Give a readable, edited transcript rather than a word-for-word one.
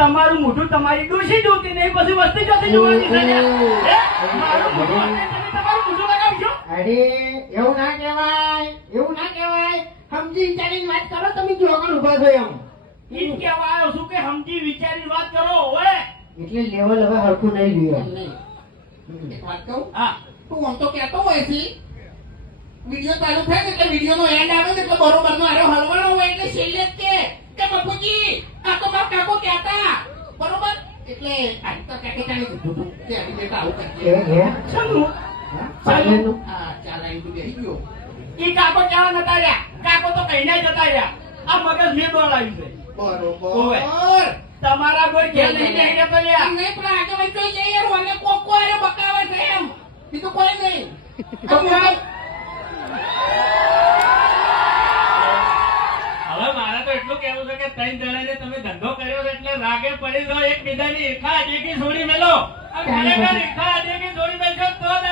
તમારું મોઢું તમારી ડોશી જોતી નહીં, પછી વસ્તી જોતી જોવાની છે ને? મારું મોઢું તમે તમારું મોઢું લગાવજો. અરે એવું ના કહેવાય, એવું ના કહેવાય. સમજી વિચારીને વાત કરો. તમે જો આગળ ઊભા છો એમ ઈ જ કહેવા આવ્યો છું કે સમજી વિચારીને વાત કરો. ઓય એટલે લેવલ હવે હરખું નહીં રહ્યું. એક વાત કહું, હા, તું આમ તો કહેતો હોય છે વિડીયો ચાલુ થાય ને એટલે વિડીયો નો એન્ડ આવે ને એટલે બરોબર નો આરો હલવાનો હોય એટલે છેલ્લે જ કે બાપુજી આ તો મારા કાકો કહેતા બરોબર એટલે આ તો કાકે ચાલી દીધું તું કે આવી બેટા આવું એ કરીએ. હે ચાલું. પાર્લેનું હા ચાલ આવી તું બેસી ગયો. ઈ કાકો ક્યાં નતા રહ્યા? કાકો તો કહીને જતા રહ્યા. આ મગજ મેં દોડાવ્યું છે. ઓવે. બરોબર તમારા કોઈ ઘેર નહીં બેહી રહેતો લ્યા. નહીં પણ આજે ભાઈ જોઈ જઈએ અને કોકો આરે બકાવે છે એમ બીજું કોઈ નહીં. હવે મારે તો એટલું કેવું છે કે ત્રણ જણાને તમે ધંધો કર્યો છે એટલે રાગે પડી જાઓ, એકબીજાની ઈર્ખા આદેગી છોડી મેલો. આ ખરેખર ઈર્ખા આદેગી છોડી મેલશો તો જ